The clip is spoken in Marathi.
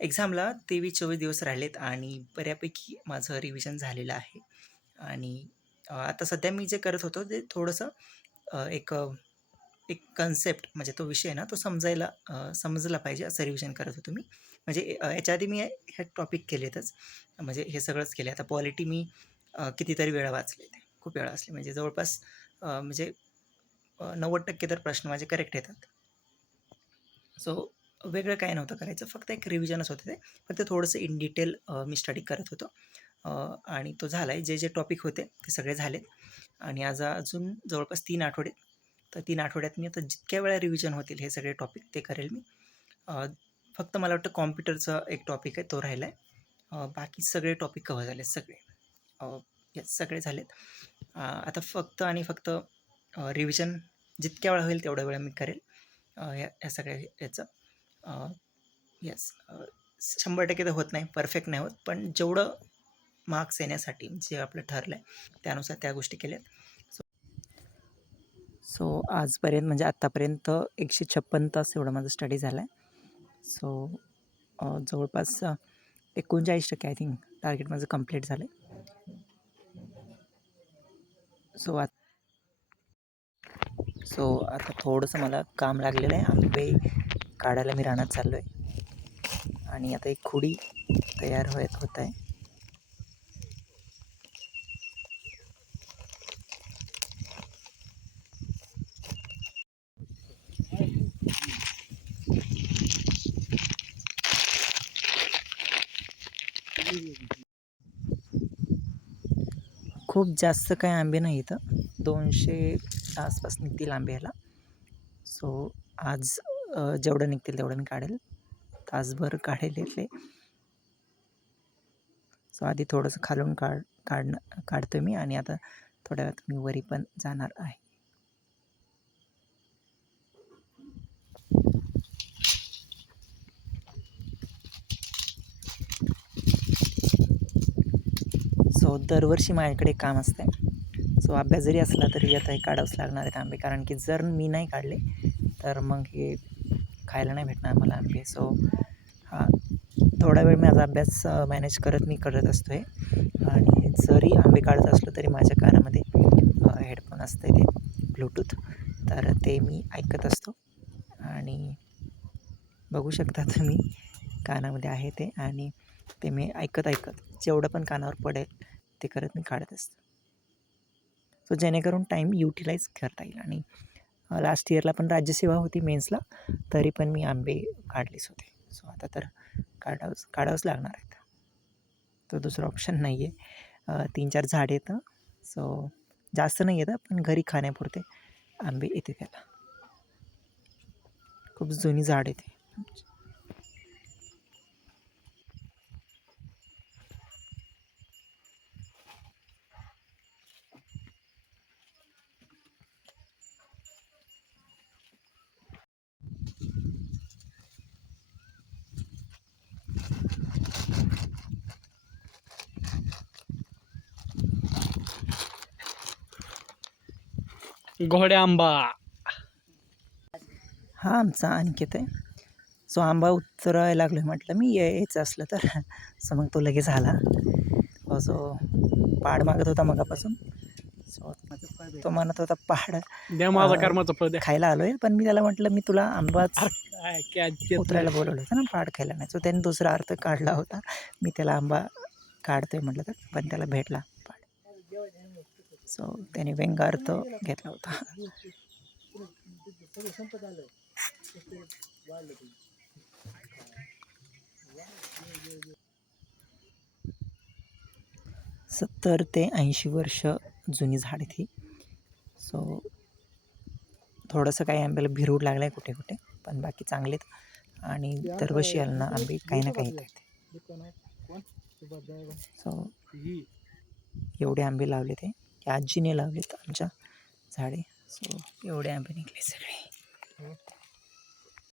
एक्झामला 23-24 दिवस राहिलेत आणि बऱ्यापैकी माझं रिव्हिजन झालेलं आहे. आणि आता सध्या मी जे करत होतो ते थोडंसं एक कन्सेप्ट म्हणजे तो विषय ना तो समजला पाहिजे असं रिव्हिजन करत होतो मी. म्हणजे याच्या आधी मी हे टॉपिक केलेतच. म्हणजे हे सगळंच केले. आता पॉलिटी मी कितीतरी वेळा वाचले ते. खूप वेळा वाचले म्हणजे जवळपास म्हणजे 90% तर प्रश्न माझे करेक्ट येतात. सो वेगळं काही नव्हतं करायचं. फक्त एक रिव्हिजनच होतं ते. फक्त थोडंसं इन डिटेल मी स्टडी करत होतो. आणि तो झाला आहे. जे टॉपिक होते ते सगळे झालेत आणि आज अजून जवळपास 3 आठवडे. तर 3 आठवड्यात मी आता जितक्या वेळा रिव्हिजन होतील हे सगळे टॉपिक ते करेल मी. फक्त मला वाटतं कॉम्प्युटरचा एक टॉपिक आहे तो राहिला आहे. बाकी सगळे टॉपिक कव्हर झालेत सगळे. येस सगळे झालेत. आता फक्त आणि फक्त रिव्हिजन जितक्या वेळा होईल तेवढ्या वेळा मी करेल या सगळ्या याचं. येस 100% तर होत नाही, परफेक्ट नाही होत, पण जेवढं मार्क्स येण्यासाठी जे आपलं ठरलं आहे त्यानुसार त्या गोष्टी केल्यात. सो आजपर्यंत म्हणजे आत्तापर्यंत 156 तास एवढा माझा स्टडी झाला आहे. सो जवळपास 39% आय थिंक टार्गेट माझं कंप्लीट झालं आहे. सो आता थोडंसं मला काम लागलेलं आहे. आंबे काढायला मी रानात चाललो आहे आणि आता एक खुडी तयार होत आहे. खूप जास्त काही आंबे नाही इथं. 200च्या आसपास निघतील आंबे ह्याला. सो आज जेवढं निघतील तेवढं मी काढेल. तासभर काढेल इथले. सो आधी थोडंसं खालून काढतो मी आणि आता थोड्या वेळात मी वरी पण जाणार आहे. सो दरवर्षी माझ्याकडे काम असतं आहे. सो अभ्यास जरी असला तरी आता हे काढावंच लागणार आहेत आंबे, कारण की जर मी नाही काढले तर मग हे खायला नाही भेटणार मला आंबे. सो हा थोडा वेळ माझा अभ्यास मॅनेज करत असतो आहे. आणि जरी आंबे काढत असलो तरी माझ्या कानामध्ये हेडफोन असते ते ब्लूटूथ, तर ते मी ऐकत असतो आणि बघू शकता तुम्ही कानामध्ये आहे ते, आणि ते मी ऐकत जेवढं पण कानावर पडेल ते करत मी काढत असतो. सो जेणेकरून टाईम युटिलाइज करता येईल. आणि लास्ट इयरला पण राज्यसेवा होती मेन्सला, तरी पण मी आंबे काढलेच होते. सो आता तर काढावंच लागणार आहेत. तर दुसरं ऑप्शन नाही आहे. 3-4 झाड येतं. सो जास्त नाही येतं, पण घरी खाण्यापुरते आंबे येते त्याला. खूप जुनी झाड येते. घोड्या आंबा हा आमचा अनिकेत आहे. सो आंबा उतरायला लागलो म्हटलं मी यायचं असलं तर. सो मग तो लगेच आला. सो पाड मागत होता मगापासून. सो तो म्हणत होता पाड द्या माझा कर्माचं फळ द्या. खायला आलोय, पण मी त्याला म्हटलं मी तुला आंबाच उतरायला नाही. बोलवलं होतं ना, पाड खायला नाही. सो त्याने दुसरा अर्थ काढला होता. मी त्याला आंबा काढतोय म्हटलं तर, पण त्याला भेटला पाड. सो त्याने व्यंगार्थ घेतला होता. सत्तर ते 80 वर्ष जुनी झाड ती. सो थोडंसं काही आंब्याला भिरूड लागला आहे कुठे कुठे, पण बाकी चांगलेत. आणि दरवर्षी आलं ना आंबे काही ना काही येतात. सो एवढे आंबे लावले ते आजीने लावलेत आमच्या झाडे. सो एवढे आंबे निघले सगळे.